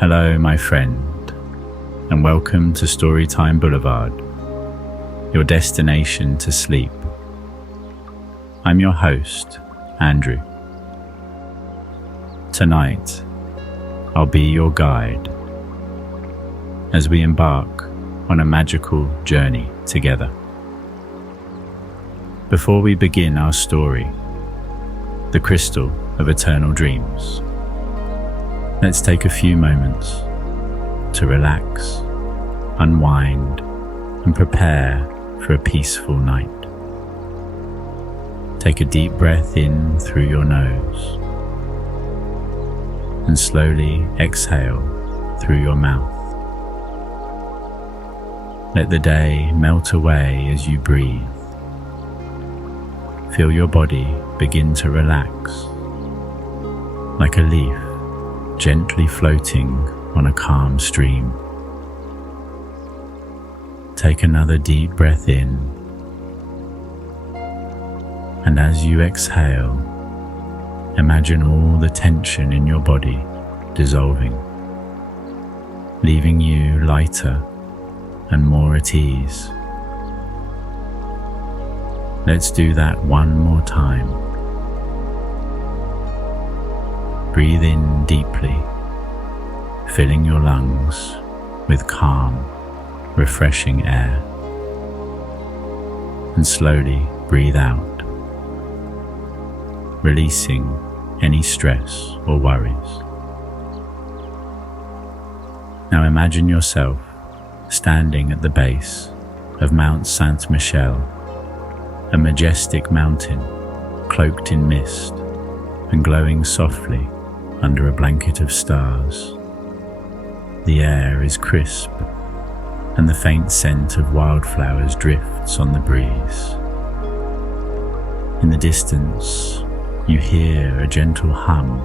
Hello, my friend, and welcome to Storytime Boulevard, your destination to sleep. I'm your host, Andrew. Tonight, I'll be your guide as we embark on a magical journey together. Before we begin our story, The Crystal of Eternal Dreams, let's take a few moments to relax, unwind, and prepare for a peaceful night. Take a deep breath in through your nose and slowly exhale through your mouth. Let the day melt away as you breathe. Feel your body begin to relax, like a leaf gently floating on a calm stream. Take another deep breath in, and as you exhale, imagine all the tension in your body dissolving, leaving you lighter and more at ease. Let's do that one more time. Breathe in deeply, filling your lungs with calm, refreshing air. And slowly breathe out, releasing any stress or worries. Now imagine yourself standing at the base of Mount Saint Michele, a majestic mountain cloaked in mist and glowing softly under a blanket of stars. The air is crisp, and the faint scent of wildflowers drifts on the breeze. In the distance, you hear a gentle hum,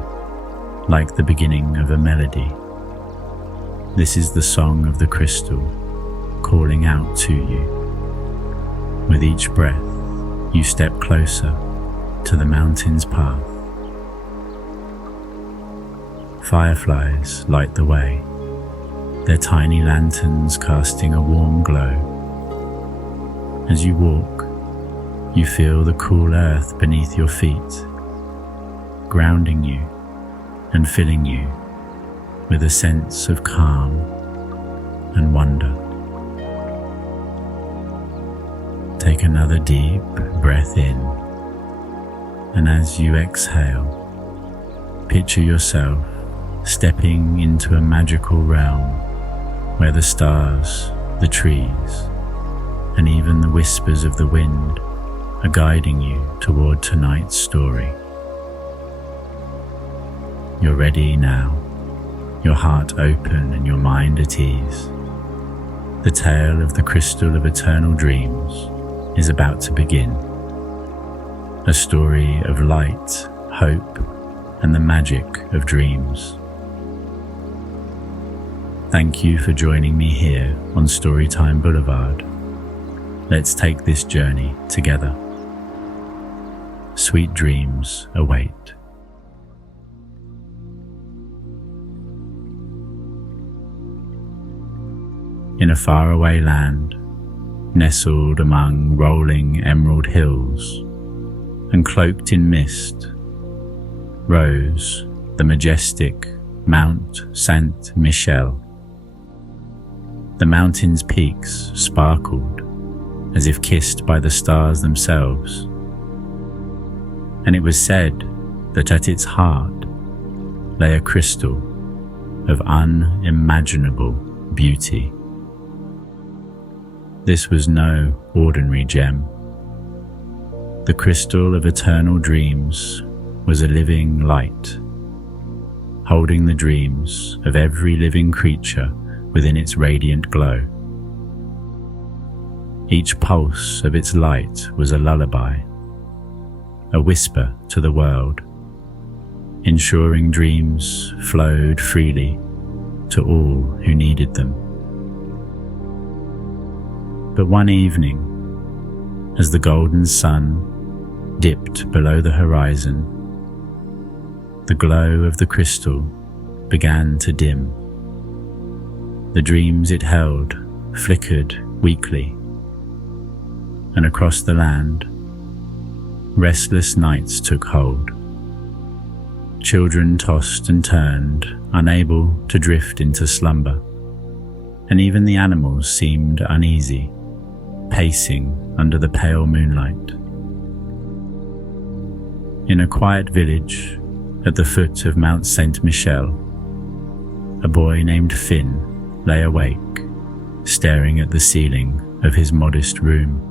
like the beginning of a melody. This is the song of the crystal, calling out to you. With each breath, you step closer to the mountain's path. Fireflies light the way, their tiny lanterns casting a warm glow. As you walk, you feel the cool earth beneath your feet, grounding you and filling you with a sense of calm and wonder. Take another deep breath in, and as you exhale, picture yourself stepping into a magical realm where the stars, the trees, and even the whispers of the wind are guiding you toward tonight's story. You're ready now, your heart open and your mind at ease. The tale of the Crystal of Eternal Dreams is about to begin. A story of light, hope, and the magic of dreams. Thank you for joining me here on Storytime Boulevard. Let's take this journey together. Sweet dreams await. In a faraway land, nestled among rolling emerald hills and cloaked in mist, rose the majestic Mount Saint Michele. The mountain's peaks sparkled as if kissed by the stars themselves, and it was said that at its heart lay a crystal of unimaginable beauty. This was no ordinary gem. The Crystal of Eternal Dreams was a living light, holding the dreams of every living creature within its radiant glow. Each pulse of its light was a lullaby, a whisper to the world, ensuring dreams flowed freely to all who needed them. But one evening, as the golden sun dipped below the horizon, the glow of the crystal began to dim, The dreams it held flickered weakly, and across the land, restless nights took hold. Children tossed and turned, unable to drift into slumber, and even the animals seemed uneasy, pacing under the pale moonlight. In a quiet village at the foot of Mount Saint Michele, a boy named Finn lay awake, staring at the ceiling of his modest room.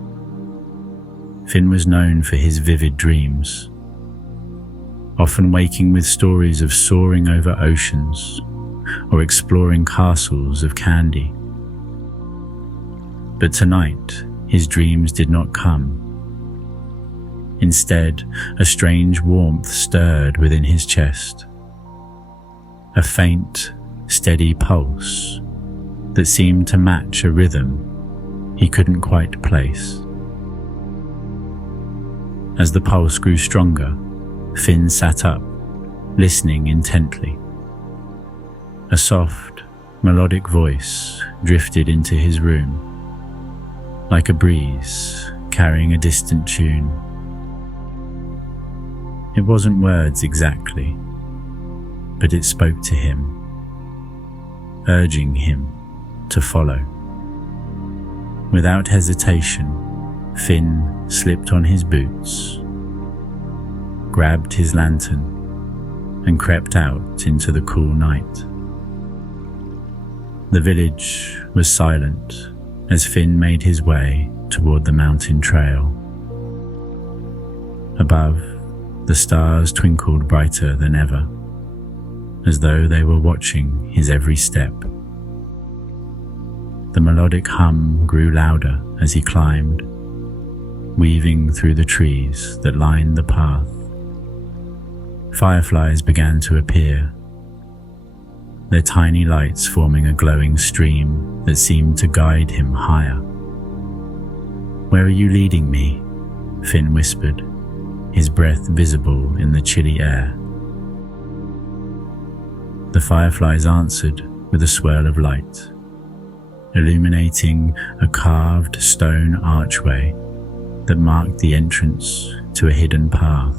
Finn was known for his vivid dreams, often waking with stories of soaring over oceans or exploring castles of candy. But tonight, his dreams did not come. Instead, a strange warmth stirred within his chest, a faint, steady pulse that seemed to match a rhythm he couldn't quite place. As the pulse grew stronger, Finn sat up, listening intently. A soft, melodic voice drifted into his room, like a breeze carrying a distant tune. It wasn't words exactly, but it spoke to him, urging him to follow. Without hesitation, Finn slipped on his boots, grabbed his lantern, and crept out into the cool night. The village was silent as Finn made his way toward the mountain trail. Above, the stars twinkled brighter than ever, as though they were watching his every step. The melodic hum grew louder as he climbed, weaving through the trees that lined the path. Fireflies began to appear, their tiny lights forming a glowing stream that seemed to guide him higher. "Where are you leading me?" Finn whispered, his breath visible in the chilly air. The fireflies answered with a swirl of light, illuminating a carved stone archway that marked the entrance to a hidden path.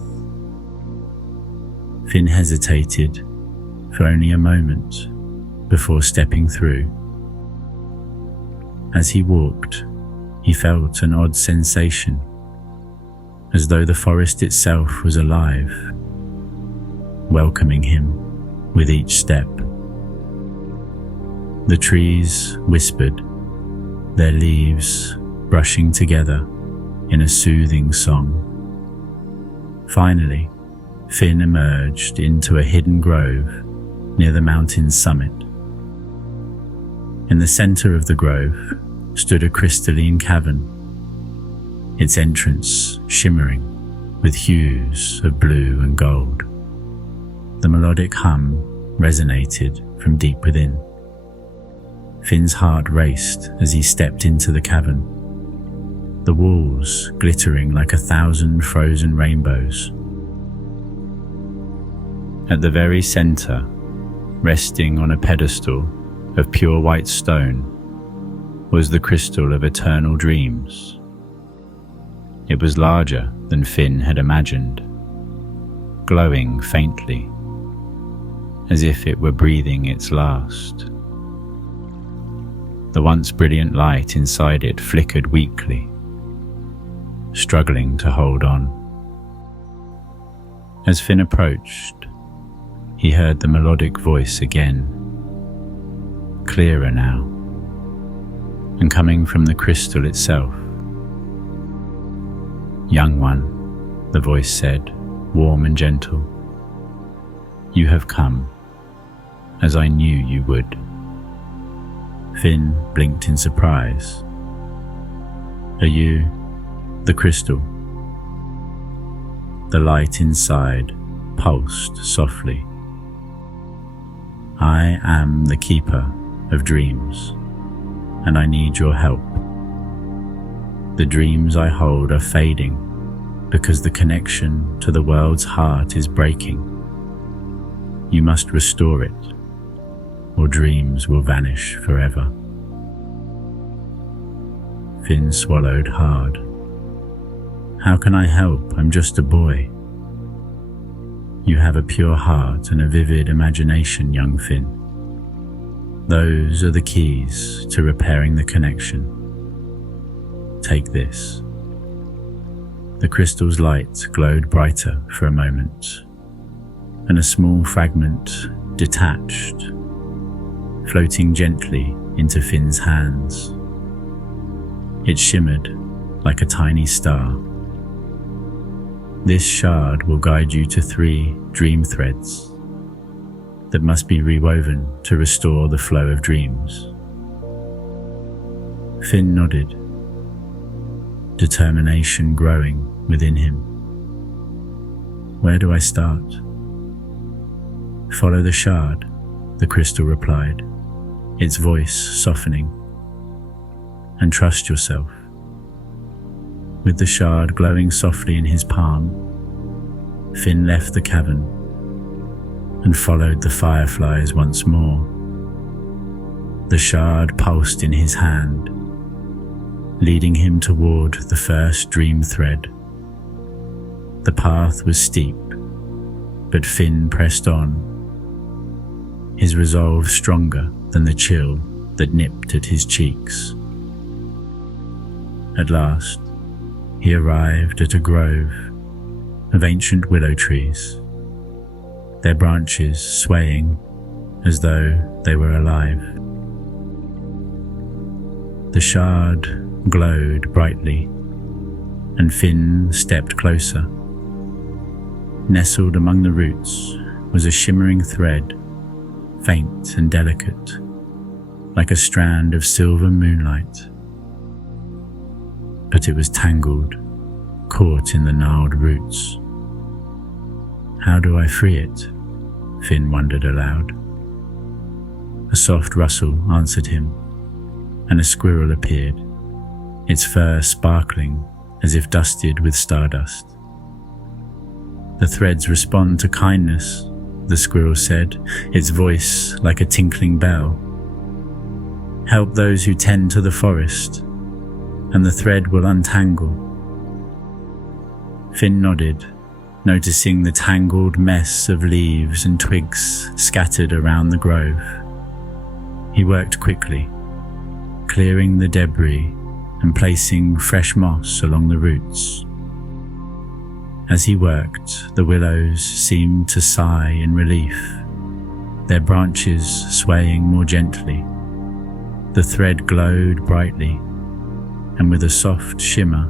Finn hesitated for only a moment before stepping through. As he walked, he felt an odd sensation, as though the forest itself was alive, welcoming him with each step. The trees whispered, their leaves brushing together in a soothing song. Finally, Finn emerged into a hidden grove near the mountain's summit. In the center of the grove stood a crystalline cavern, its entrance shimmering with hues of blue and gold. The melodic hum resonated from deep within. Finn's heart raced as he stepped into the cavern, the walls glittering like 1,000 frozen rainbows. At the very center, resting on a pedestal of pure white stone, was the crystal of eternal dreams. It was larger than Finn had imagined, glowing faintly, as if it were breathing its last. The once brilliant light inside it flickered weakly, struggling to hold on. As Finn approached, he heard the melodic voice again, clearer now, and coming from the crystal itself. "Young one," the voice said, warm and gentle, "you have come, as I knew you would." Finn blinked in surprise. "Are you the crystal?" The light inside pulsed softly. "I am the keeper of dreams, and I need your help. The dreams I hold are fading because the connection to the world's heart is breaking. You must restore it. or dreams will vanish forever. Finn swallowed hard. How can I help? I'm just a boy. You have a pure heart and a vivid imagination, young Finn. Those are the keys to repairing the connection. Take this. The crystal's light glowed brighter for a moment, and a small fragment detached, floating gently into Finn's hands. It shimmered like a tiny star. This shard will guide you to 3 dream threads that must be rewoven to restore the flow of dreams. Finn nodded, determination growing within him. Where do I start? Follow the shard, the crystal replied, its voice softening. And trust yourself. With the shard glowing softly in his palm, Finn left the cavern and followed the fireflies once more. The shard pulsed in his hand, leading him toward the first dream thread. The path was steep, but Finn pressed on, his resolve stronger than the chill that nipped at his cheeks. At last, he arrived at a grove of ancient willow trees, their branches swaying as though they were alive. The shard glowed brightly, and Finn stepped closer. Nestled among the roots was a shimmering thread, faint and delicate, like a strand of silver moonlight. But it was tangled, caught in the gnarled roots. How do I free it? Finn wondered aloud. A soft rustle answered him, and a squirrel appeared, its fur sparkling as if dusted with stardust. The threads respond to kindness, the squirrel said, its voice like a tinkling bell. Help those who tend to the forest, and the thread will untangle. Finn nodded, noticing the tangled mess of leaves and twigs scattered around the grove. He worked quickly, clearing the debris and placing fresh moss along the roots. As he worked, the willows seemed to sigh in relief, their branches swaying more gently. The thread glowed brightly, and with a soft shimmer,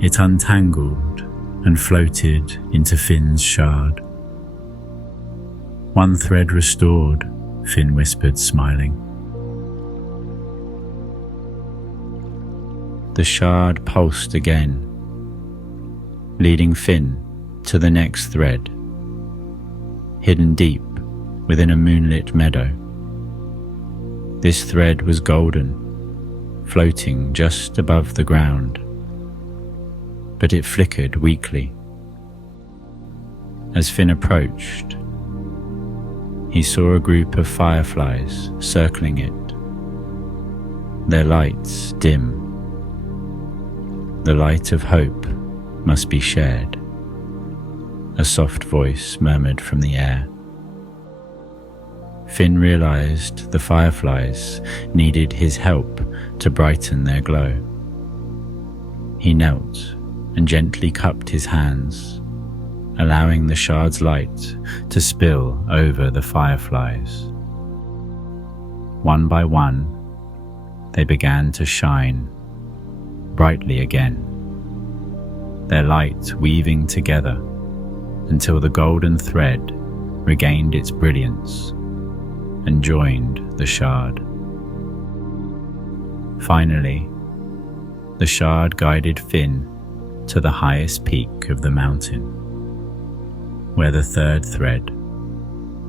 it untangled and floated into Finn's shard. One thread restored, Finn whispered, smiling. The shard pulsed again, leading Finn to the next thread, hidden deep within a moonlit meadow. This thread was golden, floating just above the ground, but it flickered weakly. As Finn approached, he saw a group of fireflies circling it, their lights dim. The light of hope must be shared, a soft voice murmured from the air. Finn realized the fireflies needed his help to brighten their glow. He knelt and gently cupped his hands, allowing the shard's light to spill over the fireflies. One by one, they began to shine brightly again, their light weaving together until the golden thread regained its brilliance and joined the shard. Finally, the shard guided Finn to the highest peak of the mountain, where the third thread,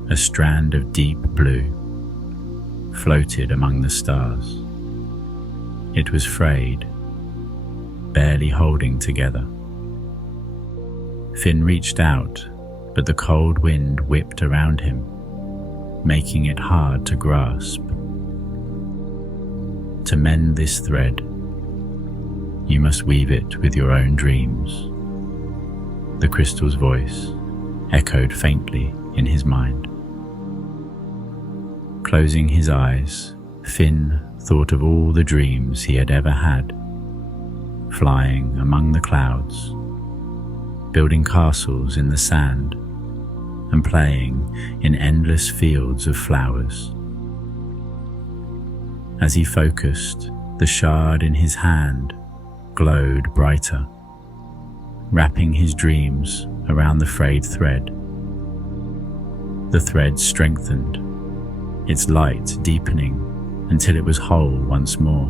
a strand of deep blue, floated among the stars. It was frayed, barely holding together. Finn reached out, but the cold wind whipped around him, making it hard to grasp. To mend this thread, you must weave it with your own dreams. The crystal's voice echoed faintly in his mind. Closing his eyes, Finn thought of all the dreams he had ever had, flying among the clouds, building castles in the sand, and playing in endless fields of flowers. As he focused, the shard in his hand glowed brighter, wrapping his dreams around the frayed thread. The thread strengthened, its light deepening until it was whole once more.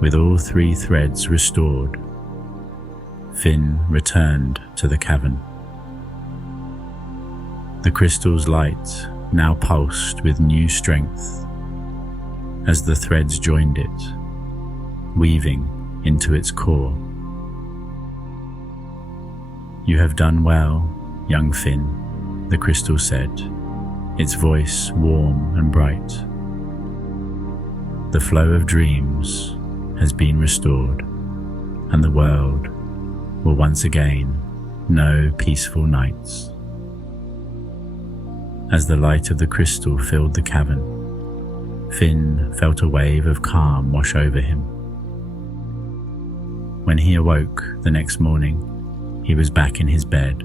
With all 3 threads restored, Finn returned to the cavern. The crystal's light now pulsed with new strength as the threads joined it, weaving into its core. "You have done well, young Finn," the crystal said, its voice warm and bright. "The flow of dreams has been restored, and the world will once again know peaceful nights." As the light of the crystal filled the cavern, Finn felt a wave of calm wash over him. When he awoke the next morning, he was back in his bed,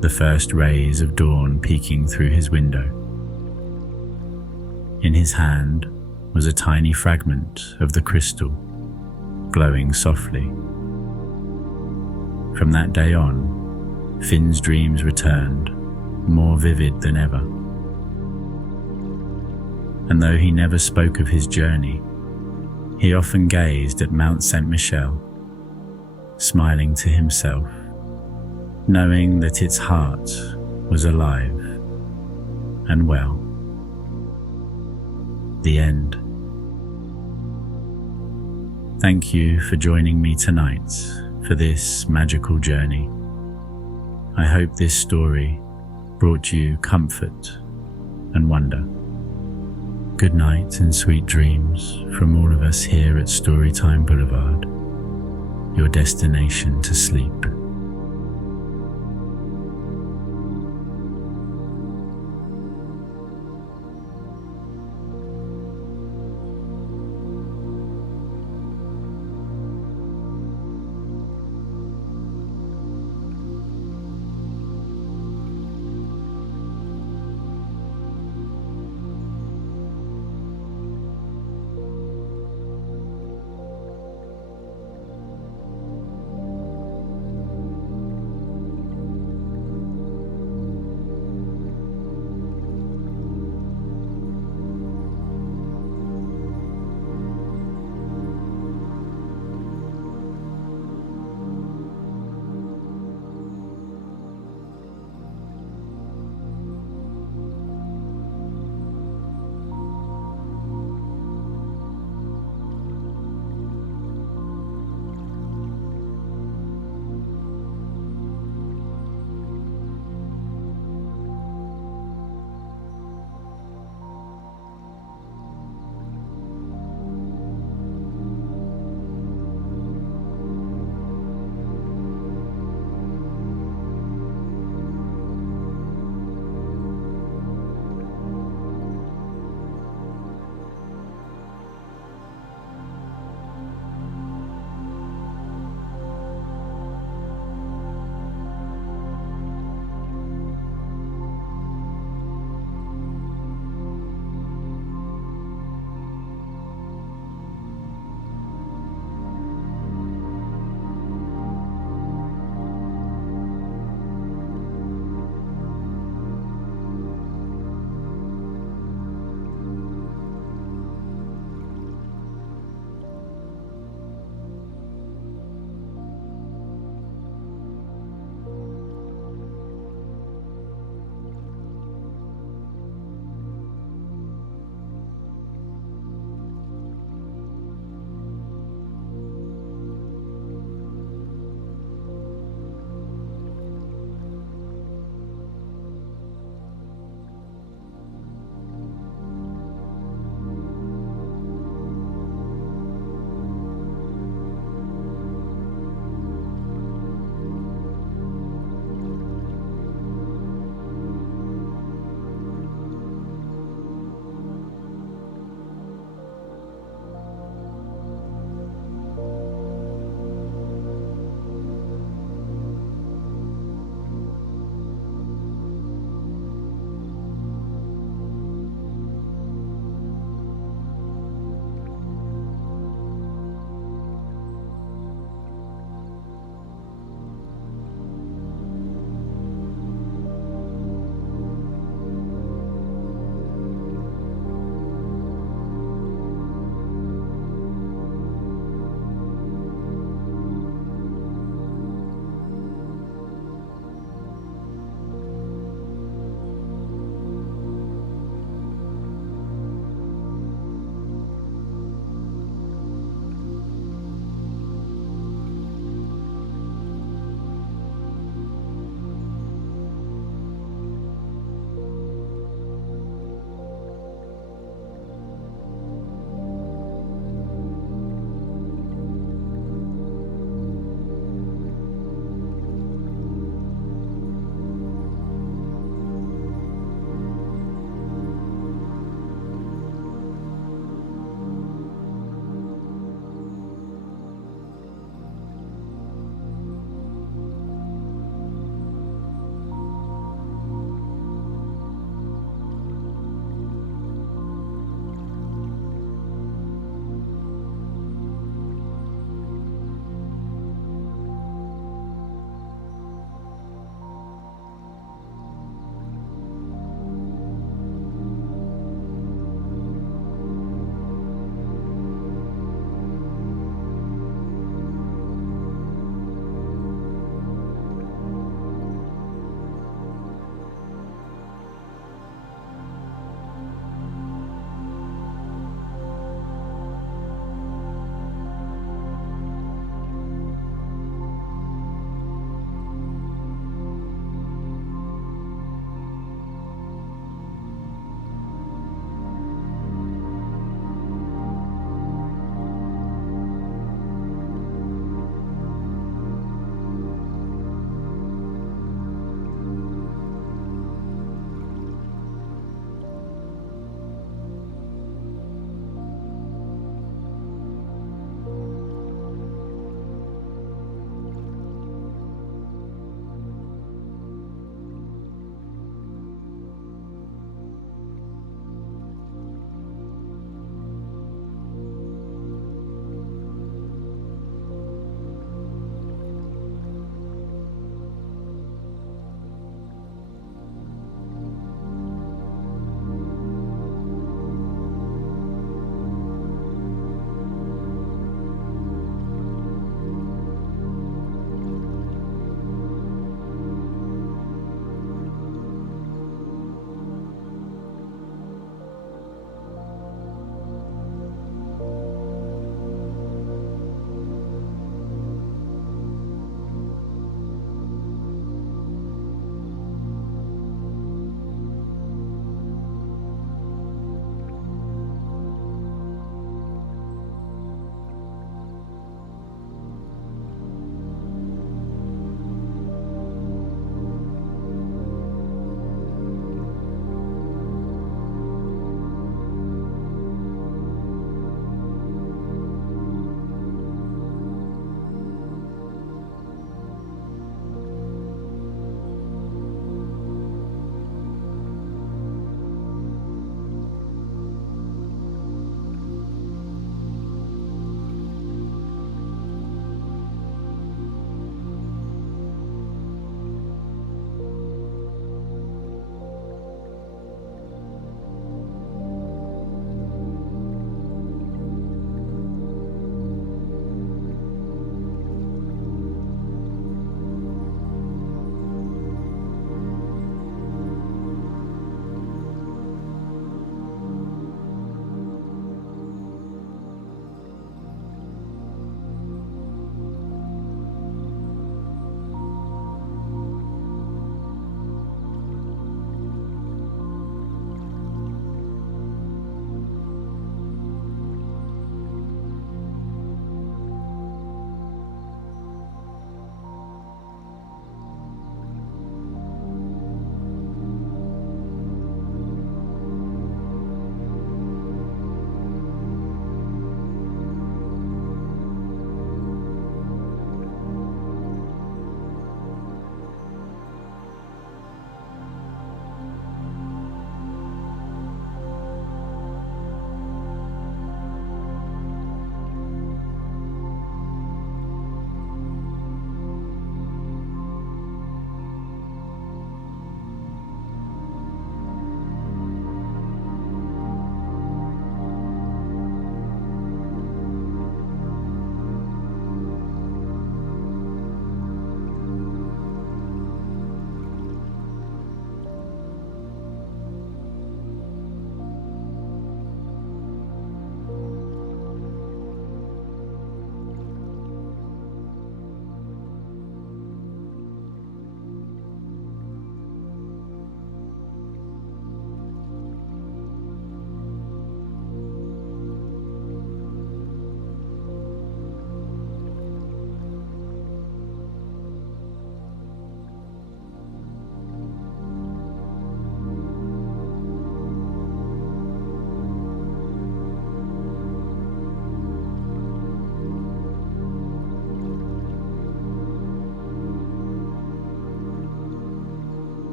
the first rays of dawn peeking through his window. In his hand was a tiny fragment of the crystal, glowing softly. From that day on, Finn's dreams returned, more vivid than ever. And though he never spoke of his journey, he often gazed at Mount Saint Michele, smiling to himself, knowing that its heart was alive and well. The end. Thank you for joining me tonight for this magical journey. I hope this story brought you comfort and wonder. Good night and sweet dreams from all of us here at Storytime Boulevard, your destination to sleep.